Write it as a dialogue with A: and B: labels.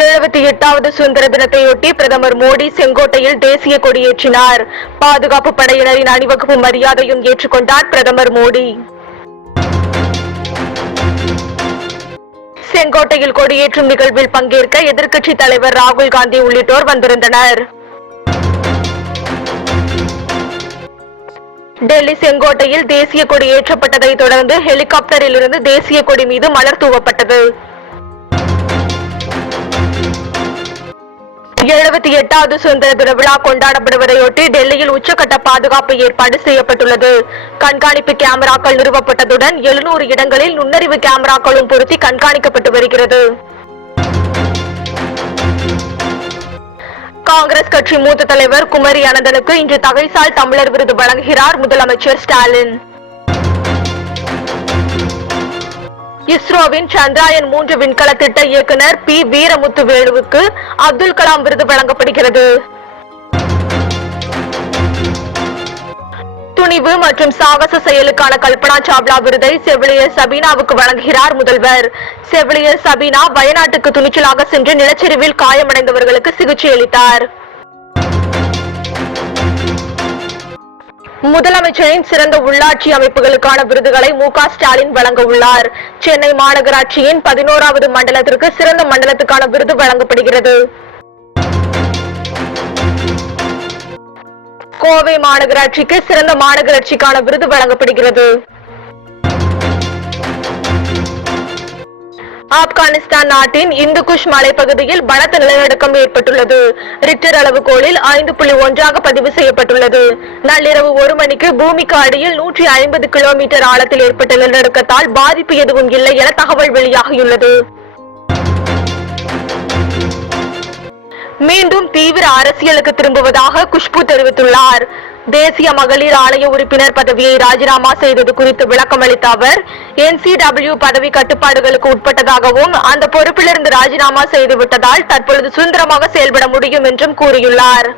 A: எழுபத்தி எட்டாவது சுதந்திர தினத்தையொட்டி பிரதமர் மோடி செங்கோட்டையில் தேசிய கொடியேற்றினார். பாதுகாப்பு படையினரின் அணிவகுப்பு மரியாதையும் ஏற்றுக்கொண்டார் பிரதமர் மோடி. செங்கோட்டையில் கொடியேற்றும் நிகழ்வில் பங்கேற்க எதிர்க்கட்சித் தலைவர் ராகுல் காந்தி உள்ளிட்டோர் வந்திருந்தனர். டெல்லி செங்கோட்டையில் தேசிய கொடி ஏற்றப்பட்டதை தொடர்ந்து ஹெலிகாப்டரில் இருந்து தேசிய கொடி மீது மலர் தூவப்பட்டது. எழுபத்தி எட்டாவது சுதந்திர தின விழா கொண்டாடப்படுவதையொட்டி டெல்லியில் உச்சக்கட்ட பாதுகாப்பு ஏற்பாடு செய்யப்பட்டுள்ளது. கண்காணிப்பு கேமராக்கள் நிறுவப்பட்டதுடன் எழுநூறு இடங்களில் நுண்ணறிவு கேமராக்களும் பொருத்தி கண்காணிக்கப்பட்டு வருகிறது. காங்கிரஸ் கட்சி மூத்த தலைவர் குமரி அனந்தனுக்கு இன்று தகைசால் தமிழர் விருது வழங்குகிறார் முதலமைச்சர் ஸ்டாலின். இஸ்ரோவின் சந்திராயன் மூன்று விண்கல திட்ட இயக்குனர் பி. வீரமுத்து வேலுவுக்கு அப்துல் கலாம் விருது வழங்கப்படுகிறது. துணிவு மற்றும் சாகச செயலுக்கான கல்பனா சாவ்லா விருதை செவிலியர் சபீனாவுக்கு வழங்குகிறார் முதல்வர். செவிலியர் சபீனா வயநாட்டுக்கு துணிச்சலாக சென்று நிலச்சரிவில் காயமடைந்தவர்களுக்கு சிகிச்சை அளித்தார். முதலமைச்சரின் சிறந்த உள்ளாட்சி அமைப்புகளுக்கான விருதுகளை மு ஸ்டாலின் வழங்க உள்ளார். சென்னை மாநகராட்சியின் பதினோராவது மண்டலத்திற்கு சிறந்த மண்டலத்துக்கான விருது வழங்கப்படுகிறது. கோவை மாநகராட்சிக்கு சிறந்த மாநகராட்சிக்கான விருது வழங்கப்படுகிறது. ஆப்கானிஸ்தான் நாட்டின் இந்து குஷ் மலைப்பகுதியில் பலத்த நிலநடுக்கம் ஏற்பட்டுள்ளது. ரிக்டர் அளவுகோலில் ஐந்து புள்ளி ஒன்றாக பதிவு செய்யப்பட்டுள்ளது. நள்ளிரவு ஒரு மணிக்கு பூமிக்கு அடியில் நூற்றி ஐம்பது கிலோமீட்டர் ஆழத்தில் ஏற்பட்ட நிலநடுக்கத்தால் பாதிப்பு எதுவும் இல்லை என தகவல் வெளியாகியுள்ளது. மீண்டும் தீவிர அரசியலுக்கு திரும்புவதாக குஷ்பு தெரிவித்துள்ளார். தேசிய மகளிர் ஆணைய உறுப்பினர் பதவியை ராஜினாமா செய்தது குறித்து விளக்கம் அளித்த அவர் என்சிடபிள்யூ பதவி கட்டுப்பாடுகளுக்கு உட்பட்டதாகவும் அந்த பொறுப்பிலிருந்து ராஜினாமா செய்துவிட்டதால் தற்பொழுது சுதந்திரமாக செயல்பட முடியும் என்றும் கூறியுள்ளார்.